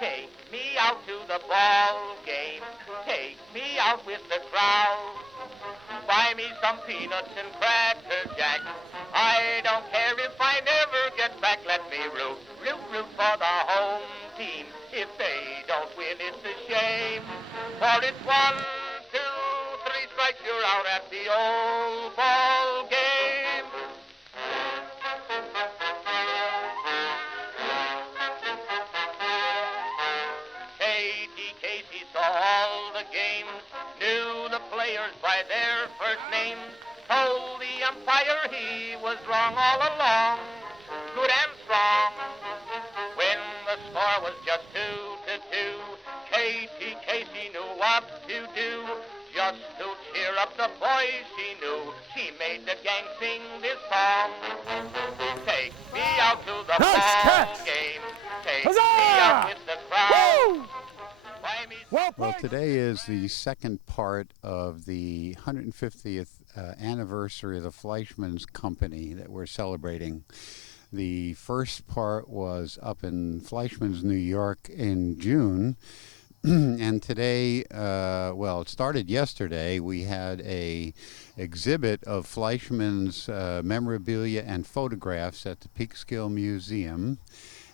Take me out to the ball game. Take me out with the crowd. Buy me some peanuts and cracker jack. I don't care if I never get back. Let me root for the home team. If they don't win, it's a shame. For it's 1, 2, 3 strikes, you're out at the old ball game. Casey saw all the games, knew the players by their first names, told the umpire he was wrong all along, good and strong. When the score was just 2-2, Casey knew what to do, just to cheer up the boys she knew. She made the gang sing this song. Take me out to the ball game. Take me out with the crowd. Woo! Well, today is the second part of the 150th anniversary of the Fleischmann's Company that we're celebrating. The first part was up in Fleischmann's, New York in June. And today, it started yesterday. We had a exhibit of Fleischmann's memorabilia and photographs at the Peekskill Museum.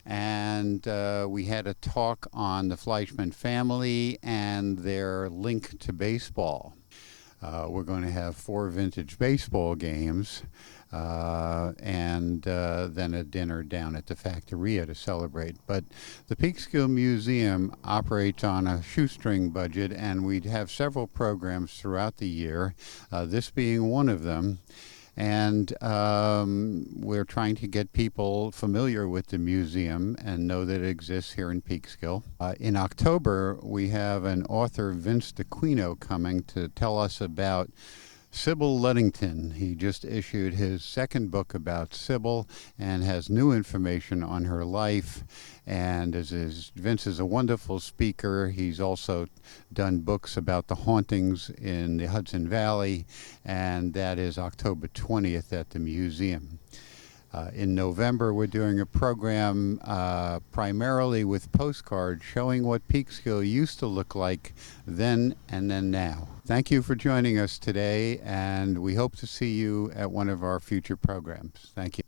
And we had a talk on the Fleischmann family and their link to baseball. We're going to have 4 vintage baseball games and then a dinner down at the Factoria to celebrate. But the Peekskill Museum operates on a shoestring budget, and we'd have several programs throughout the year, this being one of them. And we're trying to get people familiar with the museum and know that it exists here in Peekskill. In October, we have an author, Vince DeQuino, coming to tell us about Sybil Ludington. He just issued his second book about Sybil and has new information on her life. And Vince is a wonderful speaker. He's also done books about the hauntings in the Hudson Valley, and that is October 20th at the museum. In November, we're doing a program primarily with postcards showing what Peekskill used to look like then and then now. Thank you for joining us today, and we hope to see you at one of our future programs. Thank you.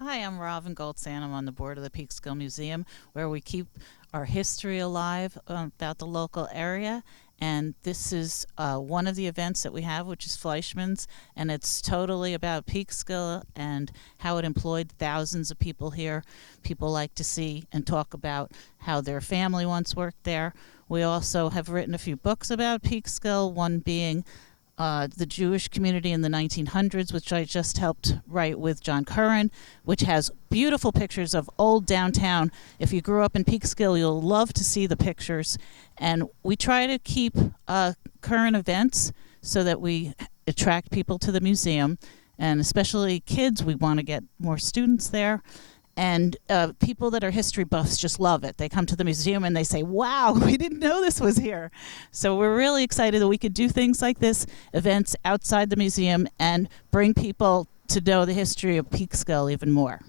Hi, I'm Robin Gould San. I'm on the board of the Peekskill Museum, where we keep our history alive about the local area. And this is one of the events that we have, which is Fleischmann's, and it's totally about Peekskill and how it employed thousands of people here. People like to see and talk about how their family once worked there. We also have written a few books about Peekskill, one being the Jewish community in the 1900s, which I just helped write with John Curran, which has beautiful pictures of old downtown. If you grew up in Peekskill, you'll love to see the pictures. And we try to keep current events so that we attract people to the museum, and especially kids. We want to get more students there. And people that are history buffs just love it. They come to the museum and they say, wow, we didn't know this was here. So we're really excited that we could do things like this, events outside the museum, and bring people to know the history of Peekskill even more.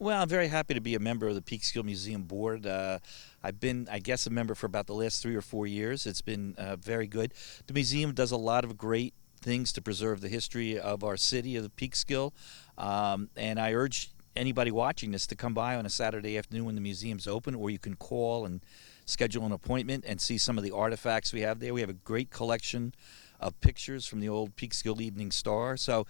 Well, I'm very happy to be a member of the Peekskill Museum Board. I've been, I guess, a member for about the last 3 or 4 years. It's been very good. The museum does a lot of great things to preserve the history of our city, of the Peekskill, and I urge anybody watching this to come by on a Saturday afternoon when the museum's open, or you can call and schedule an appointment and see some of the artifacts we have there. We have a great collection of pictures from the old Peekskill Evening Star. So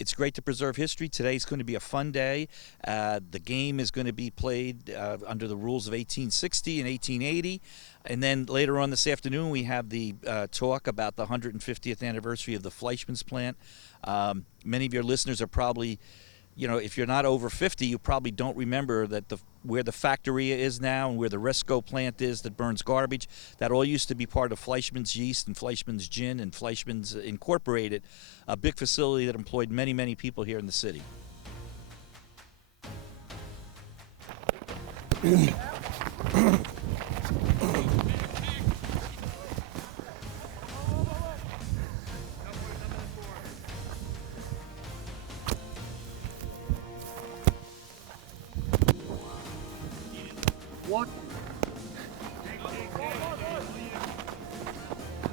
it's great to preserve history. Today's going to be a fun day. The game is going to be played under the rules of 1860 and 1880. And then later on this afternoon, we have the talk about the 150th anniversary of the Fleischmann's plant. Many of your listeners are probably, you know, if you're not over 50, you probably don't remember that where the Factoria is now and where the Resco plant is that burns garbage, that all used to be part of Fleischmann's Yeast and Fleischmann's Gin and Fleischmann's Incorporated, a big facility that employed many, many people here in the city.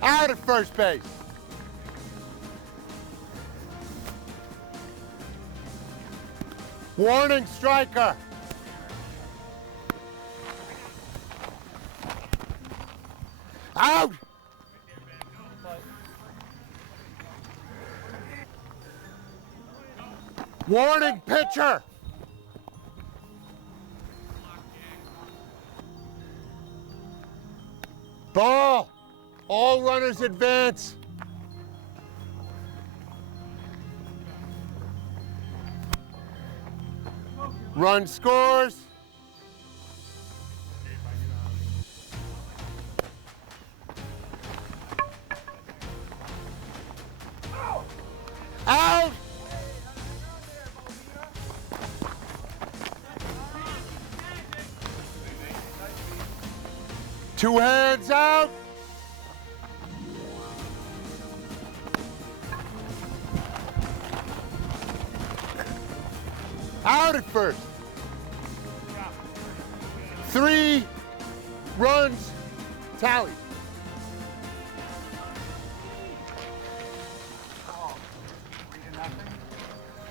Out at first base. Warning, striker. Out. Warning, pitcher. Ball. All runners advance. Run scores. Out. Two hands out. Out at first. 3 runs tallied.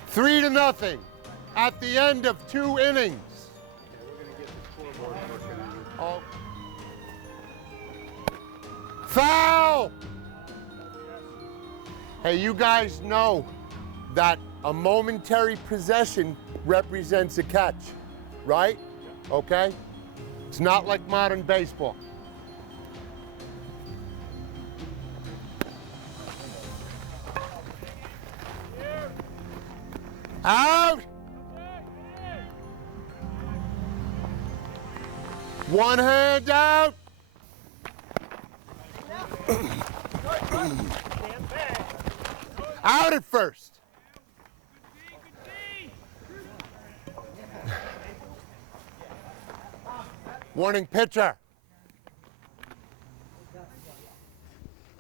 Three to nothing at the end of 2 innings. Oh. Foul! Hey, you guys know that a momentary possession represents a catch, right? Okay? It's not like modern baseball. Out! One hand out. Out at first. Warning, pitcher.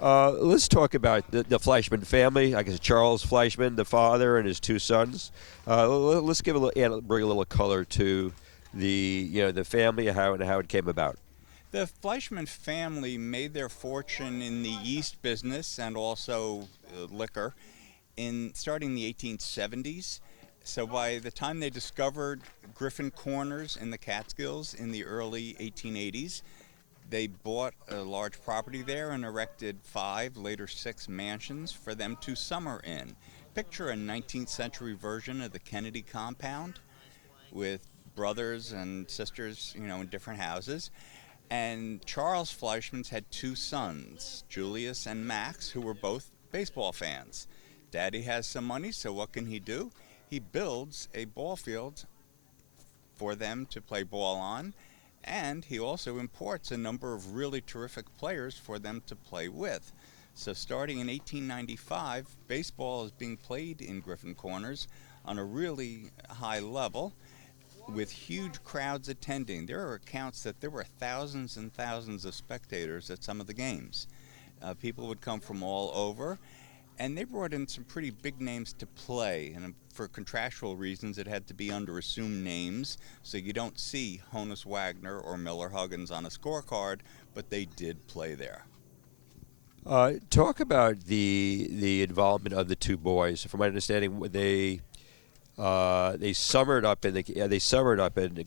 Let's talk about the Fleischmann family. I guess Charles Fleischmann, the father, and his 2 sons. Let's give bring a little color to the family, how it came about. The Fleischmann family made their fortune in the yeast business and also liquor starting in the 1870s. So by the time they discovered Griffin Corners in the Catskills in the early 1880s, they bought a large property there and erected 5, later 6 mansions for them to summer in. Picture a 19th century version of the Kennedy compound with brothers and sisters, in different houses. And Charles Fleischmann's had 2 sons, Julius and Max, who were both baseball fans. Daddy has some money, so what can he do? He builds a ball field for them to play ball on, and he also imports a number of really terrific players for them to play with. So starting in 1895, baseball is being played in Griffin Corners on a really high level, with huge crowds attending. There are accounts that there were thousands and thousands of spectators at some of the games. People would come from all over, and they brought in some pretty big names to play. And for contractual reasons, it had to be under assumed names, so you don't see Honus Wagner or Miller Huggins on a scorecard, but they did play there. Talk about the involvement of the 2 boys. From my understanding, they summered up in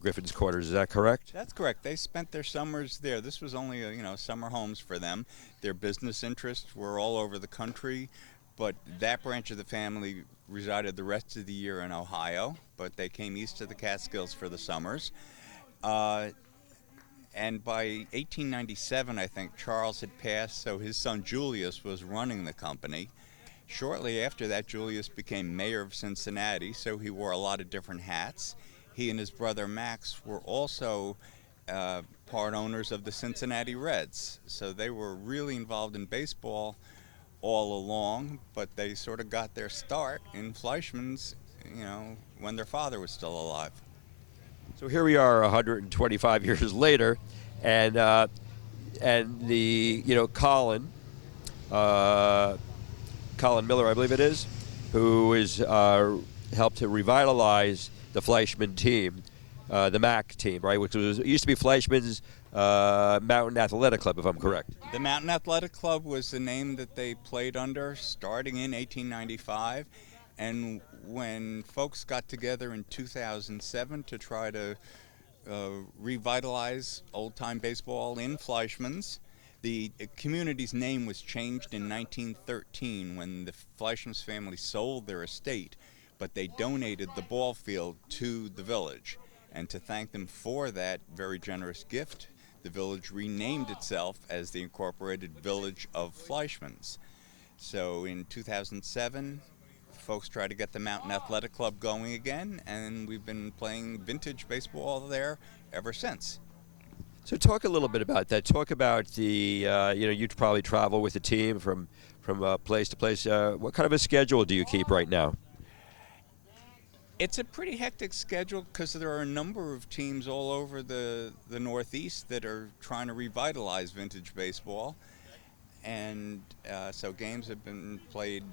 Griffin's Corners. Is that correct? That's correct. They spent their summers there. This was only summer homes for them. Their business interests were all over the country, but that branch of the family resided the rest of the year in Ohio. But they came east to the Catskills for the summers. And by 1897, I think Charles had passed, so his son Julius was running the company. Shortly after that, Julius became mayor of Cincinnati, so he wore a lot of different hats. He and his brother Max were also part owners of the Cincinnati Reds, so they were really involved in baseball all along, but they sort of got their start in Fleischmann's, when their father was still alive. So here we are 125 years later, and the Colin Miller, I believe it is, who is helped to revitalize the Fleischmann team. the MAC team, right? Which was it used to be Fleischmann's Mountain Athletic Club, if I'm correct. The Mountain Athletic Club was the name that they played under starting in 1895. And when folks got together in 2007 to try to revitalize old-time baseball in Fleischmann's, the community's name was changed in 1913 when the Fleischmann's family sold their estate, but they donated the ball field to the village. And to thank them for that very generous gift, the village renamed itself as the Incorporated Village of Fleischmann's. So in 2007, folks tried to get the Mountain Athletic Club going again, and we've been playing vintage baseball there ever since. So talk a little bit about that. Talk about the, you probably travel with the team from place to place. What kind of a schedule do you keep right now? It's a pretty hectic schedule because there are a number of teams all over the Northeast that are trying to revitalize vintage baseball. And so games have been played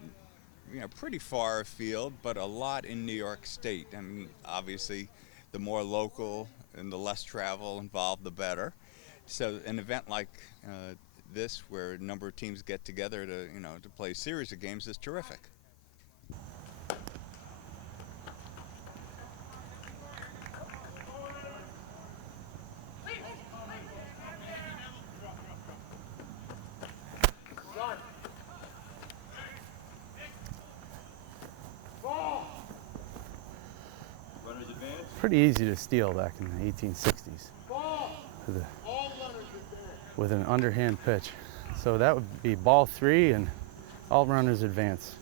pretty far afield, but a lot in New York State. I mean, obviously, the more local and the less travel involved, the better. So an event like this, where a number of teams get together to play a series of games, is terrific. Pretty easy to steal back in the 1860s with an underhand pitch. So that would be ball 3 and all runners advance.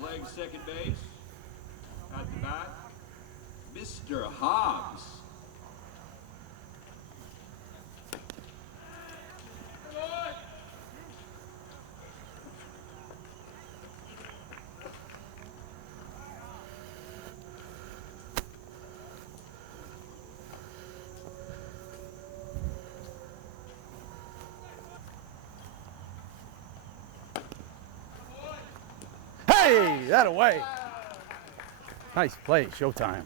Playing second base, at the bat, Mr. Hobbs. Hey, that away. Nice play, showtime.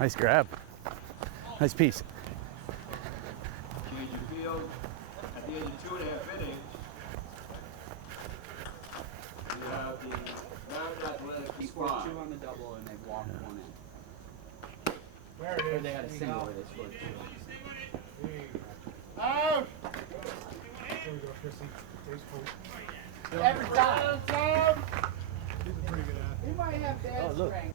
Nice grab. Nice piece. Change your field. At the end of 2.5 innings, we have the Mountain Athletic He scored 2 on the double and they walked 1 in. Or they had a single where they scored 2. Out! Every time. He might have bad strength.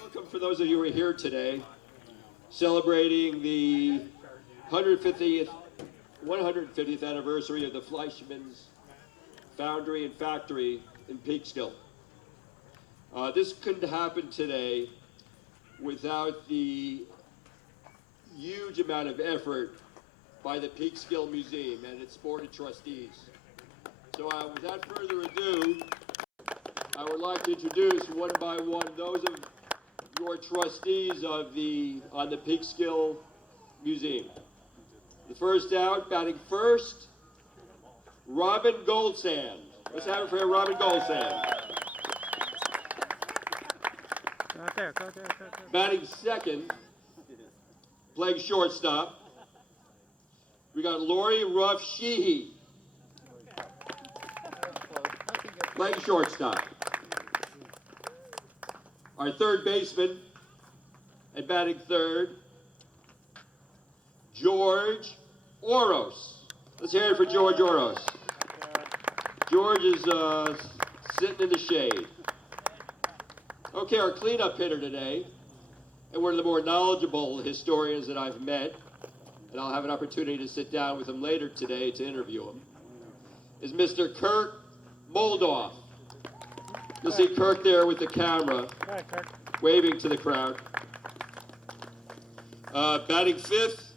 Welcome for those of you who are here today, celebrating the 150th anniversary of the Fleischmann's Foundry and Factory in Peekskill. This couldn't happen today without the huge amount of effort by the Peekskill Museum and its board of trustees. So without further ado, I would like to introduce one by one those of your trustees on the Peekskill Museum. The first out, batting first, Gould San. Let's have it for Gould San. Go there. Batting second, playing shortstop, we got Lori Ruff Sheehy. Playing shortstop. Our third baseman and batting third, George Oros. Let's hear it for George Oros. George is sitting in the shade. Okay, our cleanup hitter today, and one of the more knowledgeable historians that I've met, and I'll have an opportunity to sit down with him later today to interview him, is Mr. Kirk Moldoff. You'll see Kirk there with the camera, waving to the crowd. Batting fifth,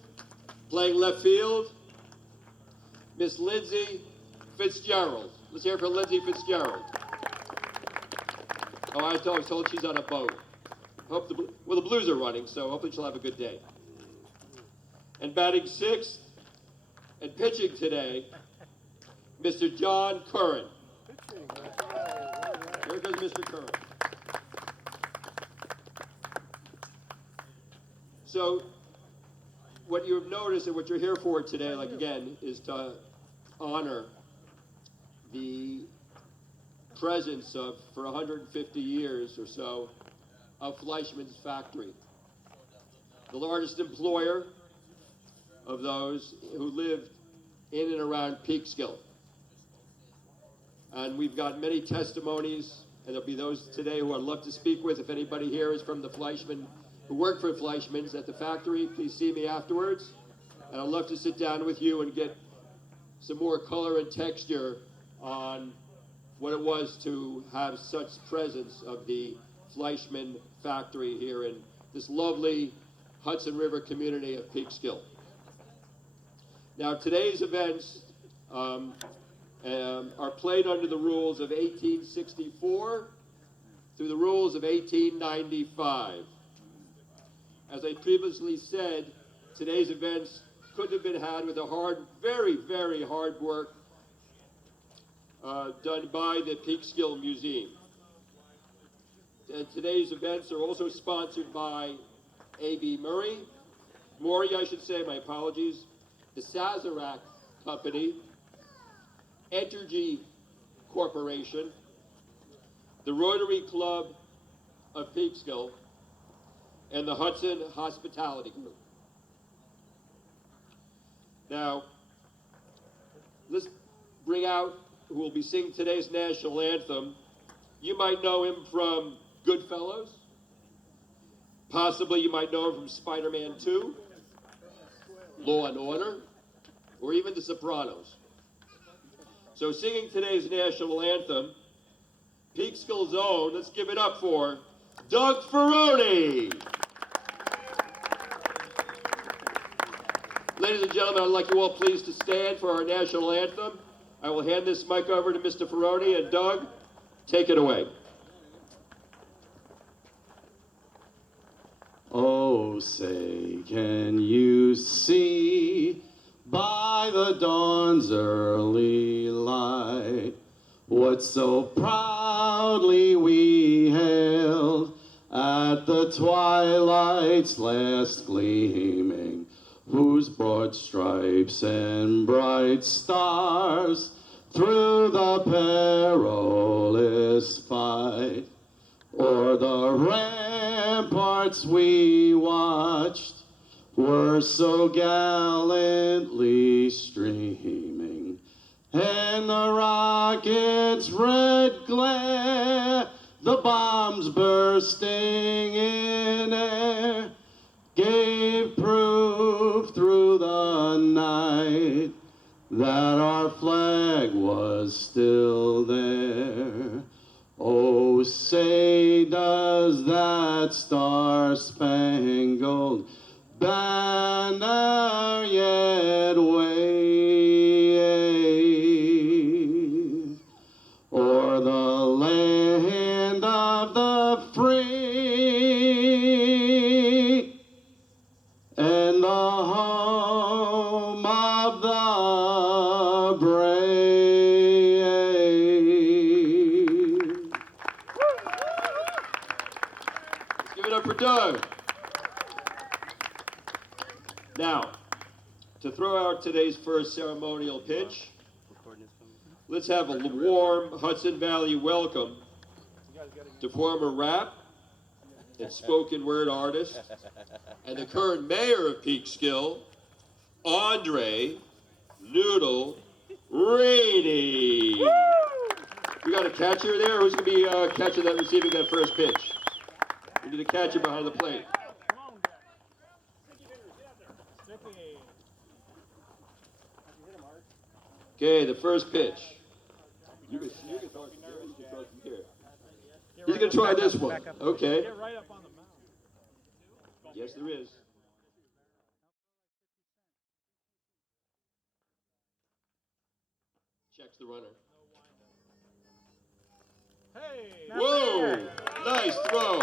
playing left field, Miss Lindsay Fitzgerald. Let's hear it for Lindsay Fitzgerald. Oh, I was told she's on a boat. Well, the Blues are running, so hopefully she'll have a good day. And batting sixth and pitching today, Mr. John Curran. Here goes Mr. Curran. So, what you've noticed and what you're here for today, like again, is to honor the presence of, for 150 years or so, of Fleischmann's factory. The largest employer of those who lived in and around Peekskill. And we've got many testimonies, and there'll be those today who I'd love to speak with. If anybody here is from the Fleischmann, who work for Fleischmann's at the factory, please see me afterwards. And I'd love to sit down with you and get some more color and texture on what it was to have such presence of the Fleischmann factory here in this lovely Hudson River community of Peekskill. Now, today's events are played under the rules of 1864 through the rules of 1895. As I previously said, today's events couldn't have been had with the very, very hard work done by the Peekskill Museum. And today's events are also sponsored by A.B. Maury, I should say, my apologies, the Sazerac Company, Entergy Corporation, the Rotary Club of Peekskill, and the Hudson Hospitality Group. Now, let's bring out who will be singing today's national anthem. You might know him from Goodfellas. Possibly you might know him from Spider-Man 2, Law and Order, or even The Sopranos. So singing today's national anthem, Peekskill's own, let's give it up for Doug Ferroni. Ladies and gentlemen, I'd like you all please to stand for our national anthem. I will hand this mic over to Mr. Ferroni, and Doug, take it away. Oh, say, can you see by the dawn's early light what so proudly we hailed at the twilight's last gleaming, whose broad stripes and bright stars through the perilous fight o'er the ramparts we watched were so gallantly streaming, and the rockets' red glare, the bombs bursting in air, gave proof through the night that our flag was still there. Oh, say does that star-spangled banner yet wave o'er the land of the free and the home of the brave? Let's give it up for Doug. Now, to throw out today's first ceremonial pitch, let's have a warm Hudson Valley welcome to former rap and spoken word artist and the current mayor of Peekskill, Andre Noodle Rainey. We got a catcher there? Who's going to be catching that, receiving that first pitch? We need a catcher behind the plate. Okay, the first pitch. You can throw it from here. He's going to try this one. Okay. Yes, there is. checks the runner. Hey! Whoa! Nice throw.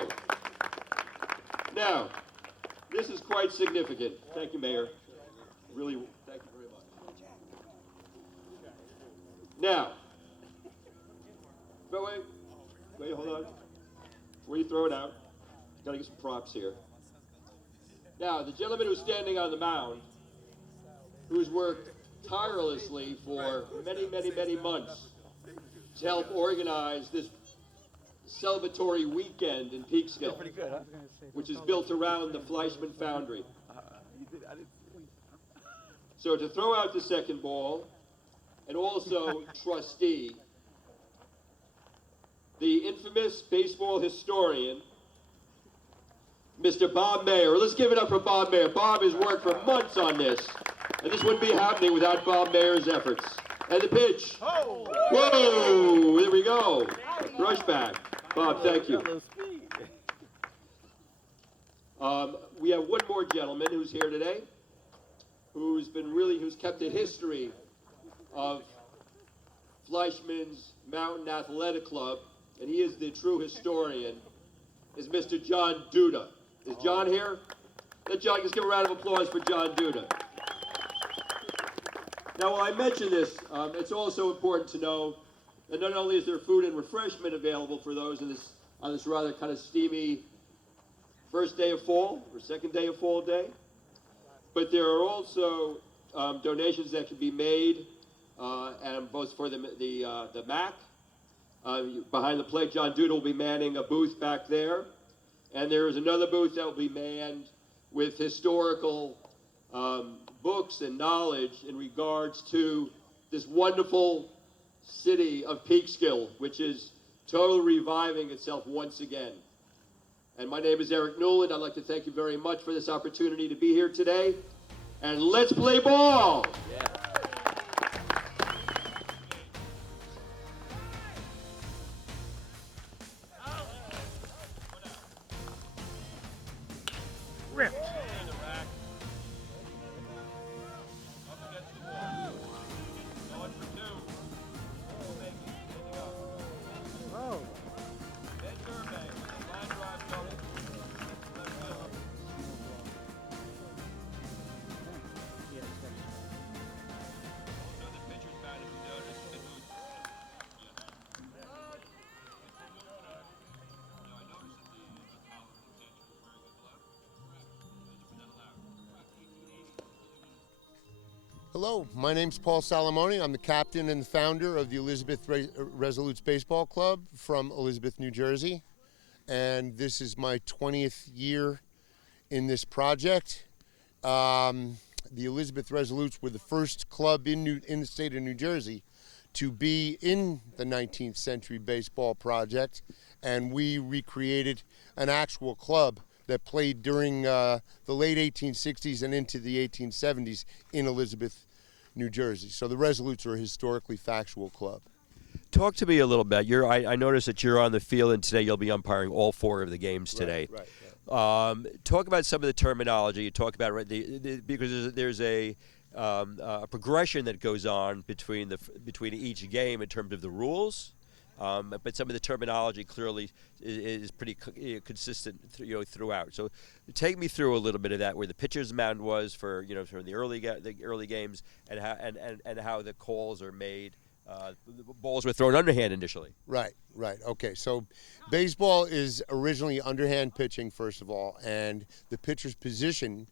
Now, this is quite significant. Thank you, Mayor. Really, thank you very much. Now, but wait, hold on. Before you throw it out, gotta get some props here. Now, the gentleman who's standing on the mound, who's worked tirelessly for many, many, many months to help organize this celebratory weekend in Peekskill, which is built around the Fleischmann Foundry. So to throw out the second ball, and also trustee, the infamous baseball historian, Mr. Bob Mayer. Let's give it up for Bob Mayer. Bob has worked for months on this, and this wouldn't be happening without Bob Mayer's efforts. And the pitch. Whoa! There we go. Rush back. Bob, thank you. We have one more gentleman who's here today, who's kept a history of Fleischmann's Mountain Athletic Club, and he is the true historian, is Mr. John Duda. Is John here? Let's give a round of applause for John Duda. Now, while I mention this, it's also important to know that not only is there food and refreshment available for those on this rather kind of steamy first day of fall, or second day of fall day, but there are also donations that can be made, and both for the MAC. Behind the plate, John Duda will be manning a booth back there, and there is another booth that will be manned with historical books and knowledge in regards to this wonderful city of Peekskill, which is totally reviving itself once again. And my name is Eric Newland. I'd like to thank you very much for this opportunity to be here today. And let's play ball! Yeah. Ripped. Oh. Hello, my name's Paul Salamone. I'm the captain and the founder of the Elizabeth Resolutes Baseball Club from Elizabeth, New Jersey. And this is my 20th year in this project. The Elizabeth Resolutes were the first club in the state of New Jersey to be in the 19th century baseball project. And we recreated an actual club that played during the late 1860s and into the 1870s in Elizabeth, New Jersey. So the Resolutes are a historically factual club. Talk to me a little bit. I noticed that you're on the field, and today you'll be umpiring all 4 of the games today. Right. Talk about some of the terminology. You talk about because there's a progression that goes on between each game in terms of the rules. But some of the terminology clearly is pretty consistent, throughout. So, take me through a little bit of that, where the pitcher's mound was for the early games, and how the calls are made. The balls were thrown underhand initially. Right. Okay. So, baseball is originally underhand pitching, first of all, and the pitcher's position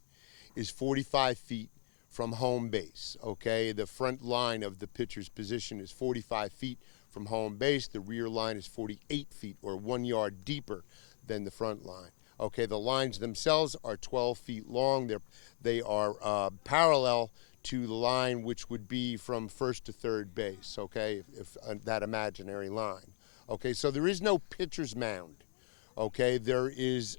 is 45 feet from home base. Okay, the front line of the pitcher's position is 45 feet from home base. The rear line is 48 feet, or 1 yard deeper than the front line. Okay, the lines themselves are 12 feet long. They are parallel to the line which would be from first to third base. Okay, if that imaginary line. Okay, so there is no pitcher's mound. Okay, there is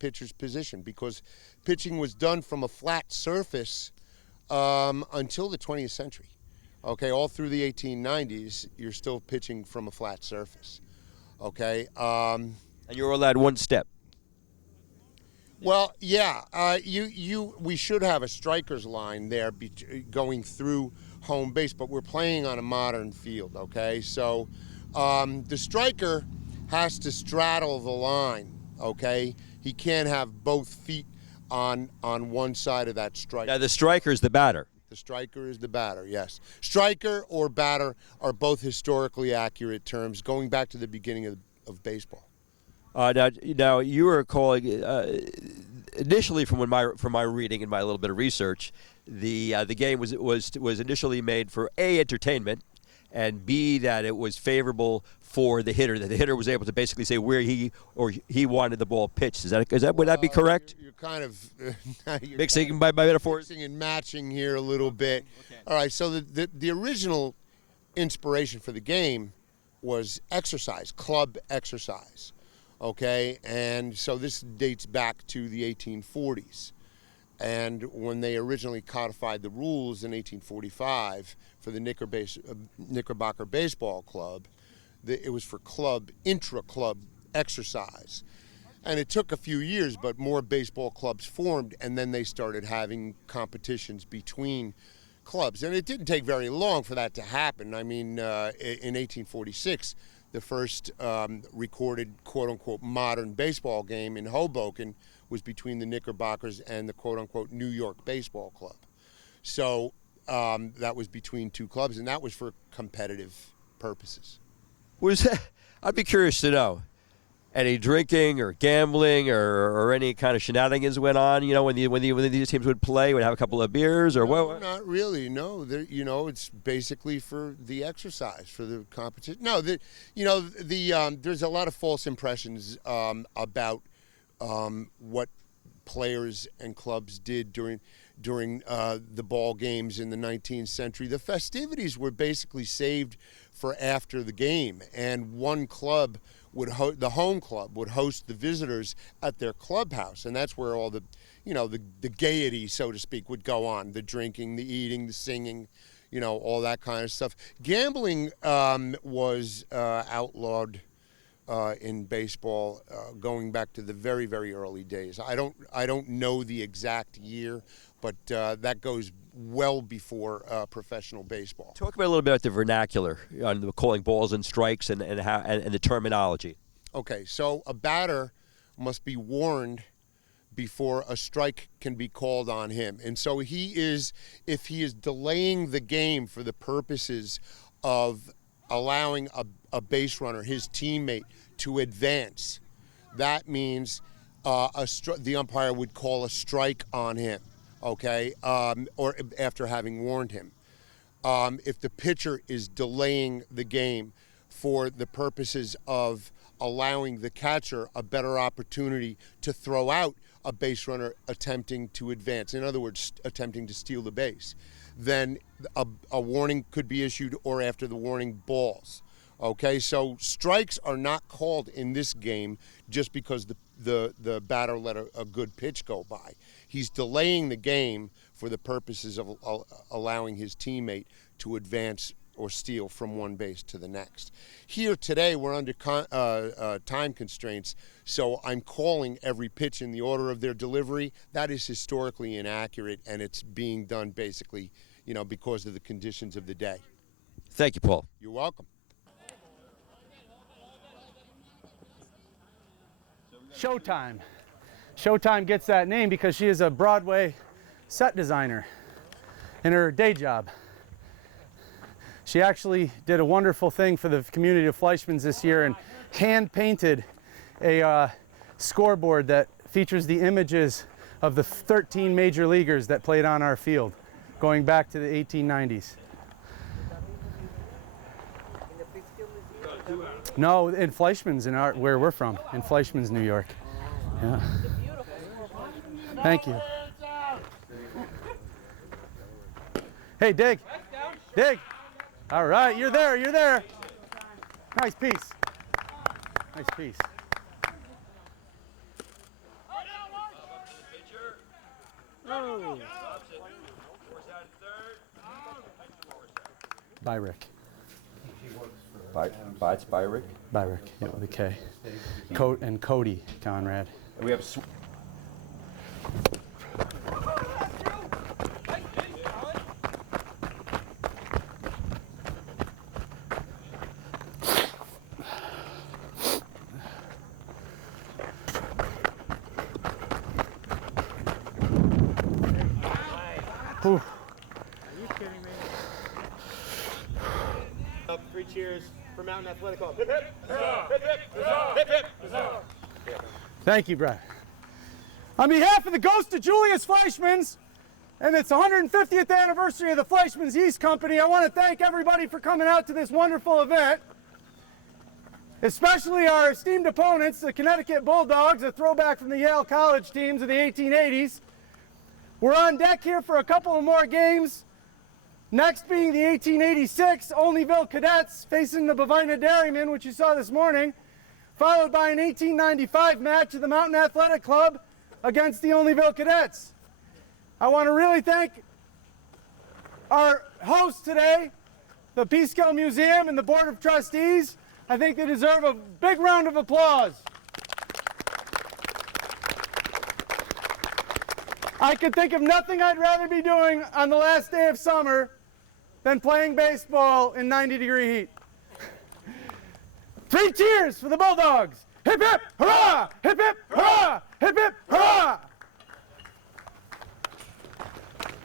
pitcher's position, because pitching was done from a flat surface until the 20th century. Okay, all through the 1890s, you're still pitching from a flat surface. Okay. And you're allowed one step. Well, yeah, we should have a striker's line there going through home base, but we're playing on a modern field, okay? So the striker has to straddle the line, okay? He can't have both feet on one side of that striker. Now, the striker is the batter. The striker is the batter, yes. Striker or batter are both historically accurate terms going back to the beginning of baseball. Now you were calling initially from my reading and my little bit of research, the game was initially made for A, entertainment, and B, that it was favorable for the hitter, that the hitter was able to basically say where he wanted the ball pitched. Would that be correct? You're kind of mixing by metaphors, mixing and matching here a little bit. Okay. All right, so the original inspiration for the game was exercise, club exercise. Okay, and so this dates back to the 1840s. And when they originally codified the rules in 1845 for the Knickerbocker Baseball Club, it was for intra-club exercise. And it took a few years, but more baseball clubs formed, and then they started having competitions between clubs. And it didn't take very long for that to happen. I mean, in 1846, the first recorded quote-unquote modern baseball game in Hoboken was between the Knickerbockers and the quote-unquote New York Baseball Club. So that was between two clubs, and that was for competitive purposes. I'd be curious to know, any drinking or gambling or any kind of shenanigans went on, when these teams would play, would have a couple of beers or what? Not really, no. It's basically for the exercise, for the competition. No, there's a lot of false impressions about what players and clubs did during the ball games in the 19th century. The festivities were basically saved for after the game, and one club the home club would host the visitors at their clubhouse, and that's where all the gaiety, so to speak, would go on. The drinking, the eating, the singing, all that kind of stuff. Gambling was outlawed in baseball going back to the very, very early days. I don't know the exact year, but that goes well before professional baseball. Talk about a little bit about the vernacular on the calling balls and strikes and the terminology. Okay, so a batter must be warned before a strike can be called on him. And so if he is delaying the game for the purposes of allowing a base runner, his teammate, to advance, that means the umpire would call a strike on him. Okay, or after having warned him. If the pitcher is delaying the game for the purposes of allowing the catcher a better opportunity to throw out a base runner attempting to advance, in other words, attempting to steal the base, then a warning could be issued, or after the warning, balls. Okay, so strikes are not called in this game just because the batter let a good pitch go by. He's delaying the game for the purposes of allowing his teammate to advance or steal from one base to the next. Here today, we're under time constraints, so I'm calling every pitch in the order of their delivery. That is historically inaccurate, and it's being done basically, because of the conditions of the day. Thank you, Paul. You're welcome. Showtime. Showtime gets that name because she is a Broadway set designer in her day job. She actually did a wonderful thing for the community of Fleischmann's this year and hand painted a scoreboard that features the images of the 13 major leaguers that played on our field going back to the 1890s. No, in Fleischmann's, where we're from, in Fleischmann's, New York. Yeah. Thank you. Hey, dig. Dig. All right, you're there, you're there. Nice piece. Nice piece. Oh. Byrick. It's Byrick? Byrick, yeah, with a K. And Cody Conrad. And we have Whew. Are you kidding me? Up, 3 cheers for Mountain Athletic Club. Hip, hip. Hip, hip. Hip, hip. Thank you, Brad. On behalf of the Ghost of Julius Fleischman's and its 150th anniversary of the Fleischman's Yeast Company, I want to thank everybody for coming out to this wonderful event, especially our esteemed opponents, the Connecticut Bulldogs, a throwback from the Yale College teams of the 1880s. We're on deck here for a couple of more games. Next being the 1886 Oneyville Cadets facing the Bovina Dairyman, which you saw this morning, followed by an 1895 match of the Mountain Athletic Club against the Oneyville Cadets. I want to really thank our hosts today, the Peekskill Museum and the Board of Trustees. I think they deserve a big round of applause. I could think of nothing I'd rather be doing on the last day of summer than playing baseball in 90-degree heat. 3 cheers for the Bulldogs. Hip, hip, hurrah! Hip, hip, hurrah! Hip, hip, hurrah!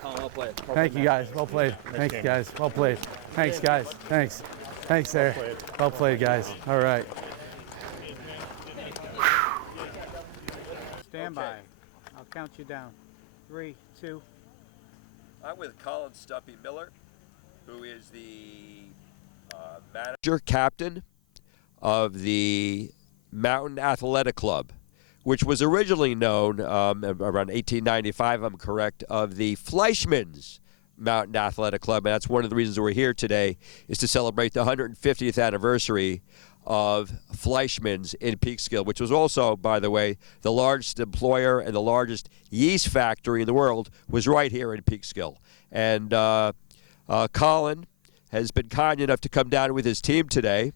Well played. Thank you, guys. Well played. Thanks, guys. Well played. Thanks, guys. Thanks. Thanks, there. Well played, guys. All right. Stand by. I'll count you down. 3, 2. I'm with Colin Stumpy Miller, who is the manager captain of the Mountain Athletic Club, which was originally known around 1895, I'm correct, of the Fleischman's Mountain Athletic Club. And that's one of the reasons we're here today, is to celebrate the 150th anniversary of Fleischman's in Peekskill, which was also, by the way, the largest employer and the largest yeast factory in the world was right here in Peekskill. And Colin has been kind enough to come down with his team today,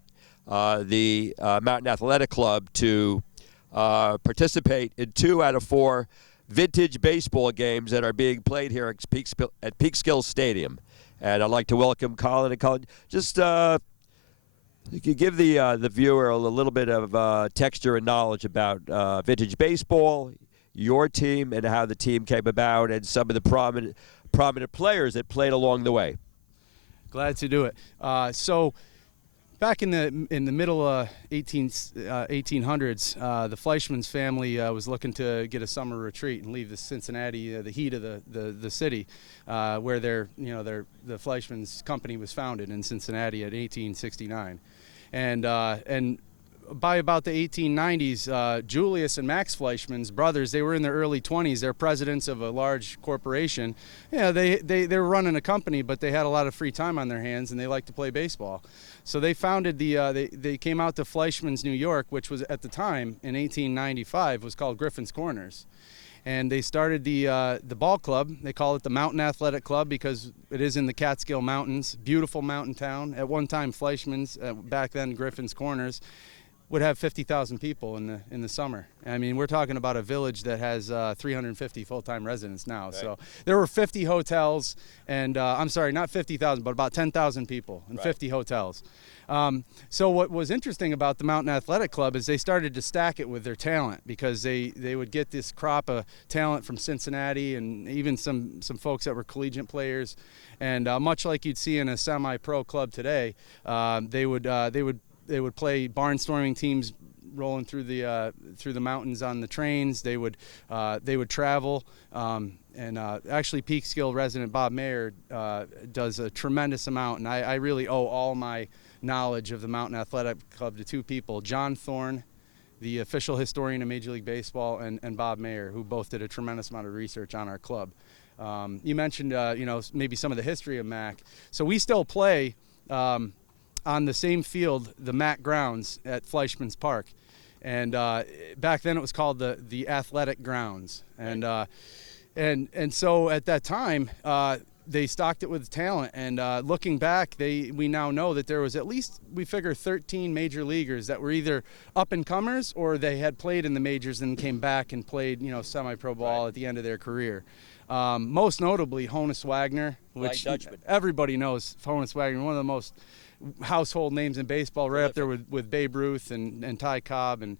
the Mountain Athletic Club, to participate in 2 out of 4 vintage baseball games that are being played here at Peekskill Stadium. And I'd like to welcome Colin. And Colin, just you could give the viewer a little bit of texture and knowledge about vintage baseball, your team, and how the team came about, and some of the prominent players that played along the way. Glad to do it. So back in the middle 1800s, the Fleischman's family was looking to get a summer retreat and leave the Cincinnati, the heat of the city, where the Fleischman's company was founded in Cincinnati in 1869, and by about the 1890s, Julius and Max Fleischman's brothers, they were in their early 20s. They're presidents of a large corporation. Yeah, they were running a company, but they had a lot of free time on their hands, and they liked to play baseball. So they founded they came out to Fleischman's, New York, which was at the time in 1895 was called Griffin's Corners. And they started the ball club. They call it the Mountain Athletic Club because it is in the Catskill Mountains, beautiful mountain town. At one time, Fleischman's, back then Griffin's Corners, would have 50,000 people in the summer. I mean, we're talking about a village that has 350 full-time residents now. Right. So there were 50 hotels, and I'm sorry, not 50,000, but about 10,000 people and 50 hotels. So what was interesting about the Mountain Athletic Club is they started to stack it with their talent, because they would get this crop of talent from Cincinnati and even some folks that were collegiate players. And much like you'd see in a semi-pro club today, they would play barnstorming teams rolling through the mountains on the trains. They would travel, and actually Peekskill resident Bob Mayer does a tremendous amount, and I really owe all my knowledge of the Mountain Athletic Club to 2 people: John Thorne, the official historian of Major League Baseball, and Bob Mayer, who both did a tremendous amount of research on our club. You mentioned maybe some of the history of MAC. So we still play on the same field, the MAC grounds at Fleischman's Park, and back then it was called the Athletic Grounds, and so at that time they stocked it with talent, and looking back, we now know that there was at least, we figure, 13 major leaguers that were either up and comers or they had played in the majors and came back and played semi-pro ball at the end of their career. Most notably Honus Wagner, which everybody knows. Honus Wagner, one of the most household names in baseball, right up there with Babe Ruth and Ty Cobb, and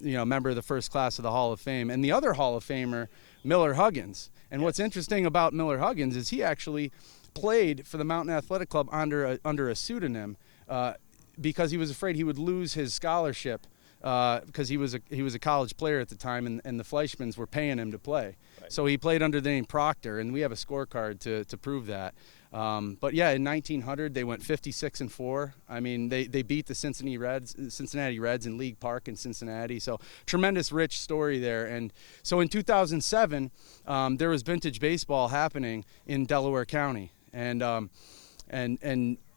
member of the first class of the Hall of Fame. And the other Hall of Famer Miller Huggins. And what's interesting about Miller Huggins is he actually played for the Mountain Athletic Club under a pseudonym because he was afraid he would lose his scholarship because he was a college player at the time, and the Fleischmans were paying him to play. Right. So he played under the name Proctor, and we have a scorecard to prove that. But yeah, in 1900 they went 56-4. I mean, they beat the Cincinnati Reds in League Park in Cincinnati. So tremendous rich story there. And so in 2007 there was vintage baseball happening in Delaware County, and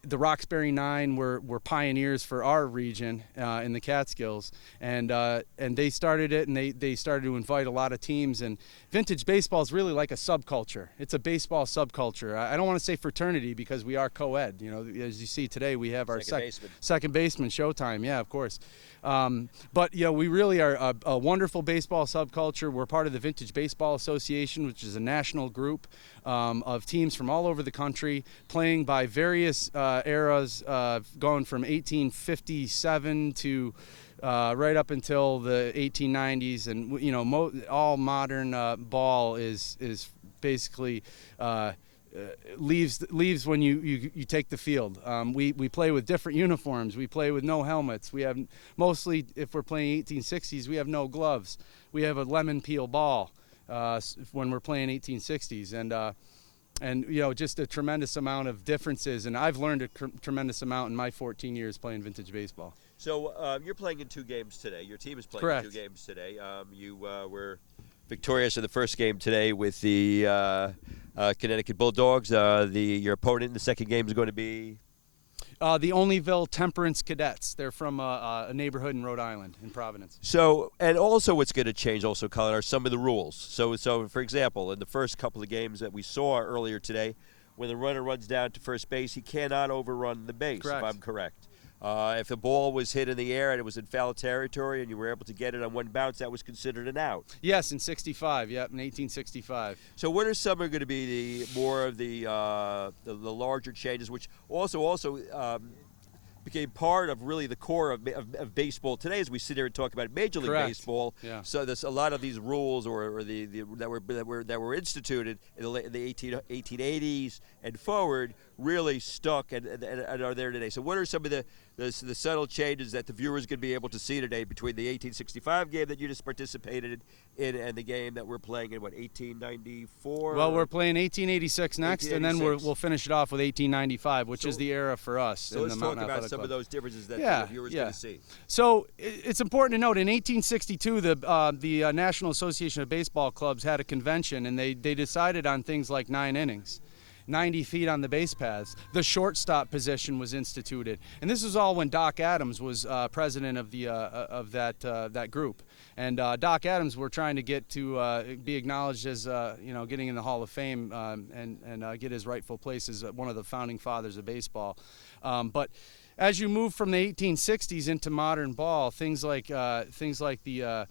the Roxbury Nine were pioneers for our region in the Catskills, and they started it, and they started to invite a lot of teams. And vintage baseball is really like a subculture. It's a baseball subculture. I don't want to say fraternity because we are co-ed. You know, as you see today, we have our second baseman Showtime. Yeah, of course. But you know, we really are a wonderful baseball subculture. We're part of the Vintage Baseball Association, which is a national group of teams from all over the country, playing by various eras, going from 1857 to right up until the 1890s. And you know, all modern ball is basically leaves when you take the field. We play with different uniforms. We play with no helmets. We have mostly, if we're playing 1860s, we have no gloves. We have a lemon peel ball when we're playing 1860s, and you know, just a tremendous amount of differences. And I've learned a tremendous amount in my 14 years playing vintage baseball. So you're playing in 2 games today. Your team is playing Correct. in 2 games today. You were victorious in the first game today with the Connecticut Bulldogs. Your opponent in the second game is going to be? The Oneyville Temperance Cadets. They're from a neighborhood in Rhode Island, in Providence. So, and also what's going to change also, Colin, are some of the rules. So for example, in the first couple of games that we saw earlier today, when the runner runs down to first base, he cannot overrun the base, Correct. if I'm correct. If the ball was hit in the air and it was in foul territory and you were able to get it on one bounce, that was considered an out. Yes, in 65. Yep, in 1865. So what are some going to be more of the larger changes, which also became part of really the core of baseball today, as we sit here and talk about Major League Correct. Baseball. Yeah. So there's a lot of these rules that were instituted in the 1880s and forward really stuck and are there today. So what are some of the subtle changes that the viewers going to be able to see today between the 1865 game that you just participated in and the game that we're playing in 1894? Well, we're playing 1886 next, 1886. And then we'll finish it off with 1895, which is the era for us. So let's talk about some of those differences that the viewers going to see. So it's important to note, in 1862, the National Association of Baseball Clubs had a convention, and they decided on things like 9 innings. 90 feet on the base paths. The shortstop position was instituted, and this was all when Doc Adams was president of that group. And Doc Adams, we're trying to get to be acknowledged as getting in the Hall of Fame and get his rightful place as one of the founding fathers of baseball. But as you move from the 1860s into modern ball, things like the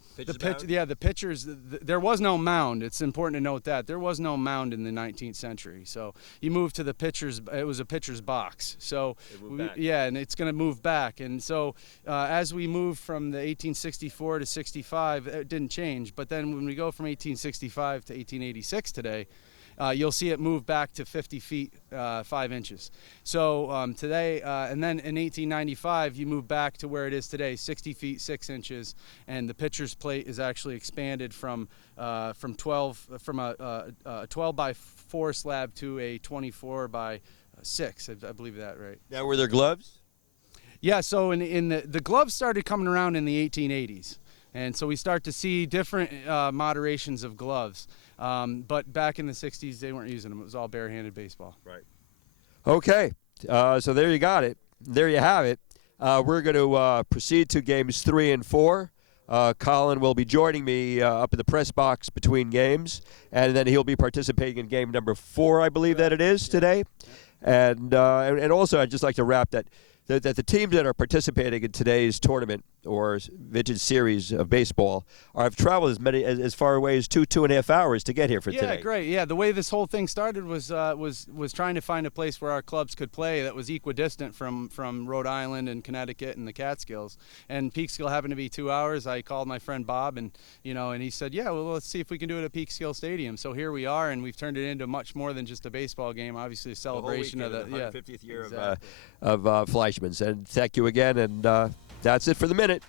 pitchers. There was no mound. It's important to note that there was no mound in the 19th century. So you move to the pitchers. It was a pitcher's box. So and it's going to move back. And so as we move from the 1864 to 65, it didn't change. But then when we go from 1865 to 1886 today, you'll see it move back to 50 feet 5 inches. So today, and then in 1895, you move back to where it is today, 60 feet 6 inches, and the pitcher's plate is actually expanded from a 12 by 4 slab to a 24 by 6. I believe that right. Now, were there gloves? Yeah. So in the gloves started coming around in the 1880s, and so we start to see different moderations of gloves. But back in the 60s, they weren't using them. It was all barehanded baseball. Right. Okay. So there you got it. There you have it. We're going to proceed to games 3 and 4. Colin will be joining me up in the press box between games, and then he'll be participating in game number 4, I believe that it is today. And also, I'd just like to wrap that the teams that are participating in today's tournament or vintage series of baseball. I've traveled as far away as 2.5 hours to get here for today. Yeah, great. Yeah, the way this whole thing started was trying to find a place where our clubs could play that was equidistant from Rhode Island and Connecticut and the Catskills. And Peekskill happened to be 2 hours. I called my friend Bob, and he said, yeah, well, let's see if we can do it at Peekskill Stadium. So here we are, and we've turned it into much more than just a baseball game. Obviously, a celebration of the 150th year of Fleischmann's. And thank you again. And that's it for the minute.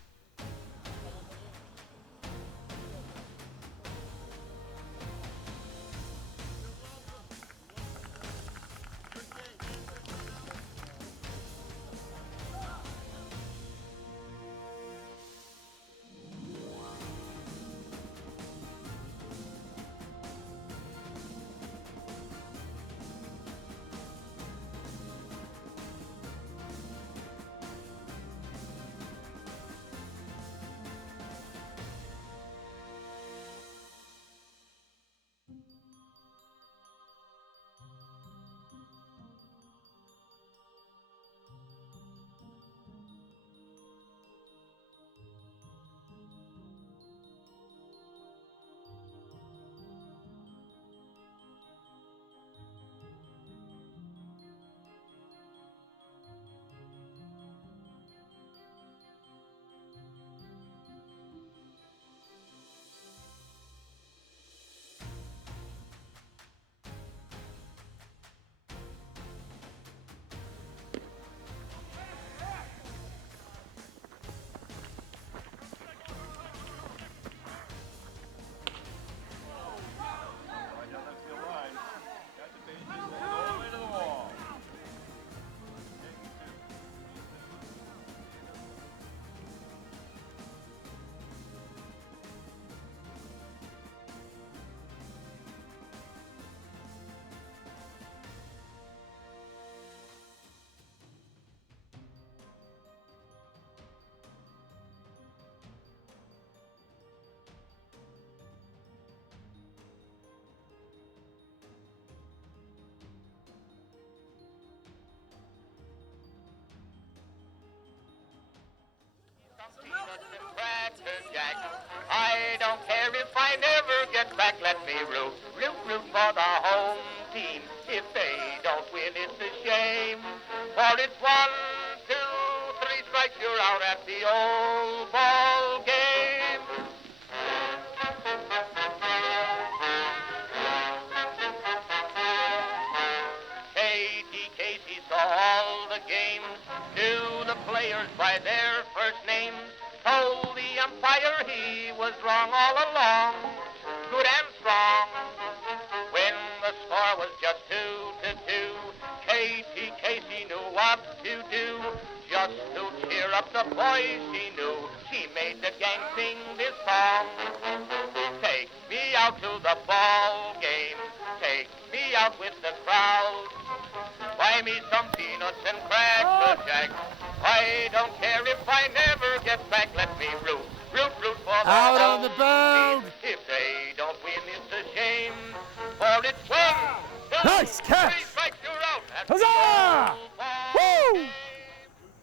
I don't care if I never get back. Let me root for the home team. If they don't win, it's a shame. For it's 1, 2, 3 strikes, you're out at the old ball game. Casey saw all the games, knew the players by their first names, told the umpire he was wrong all along, good and strong. When the score was just 2-2, Casey knew what to do, just to cheer up the boys he knew. She made the gang sing this song. Take me out to the ball game, take me out with the crowd. Buy me some peanuts and Cracker Jack. I don't care if I never get back. Let me root for the out on the bound. If they don't win, it's a shame. For it's 1, 2, Nice catch. 3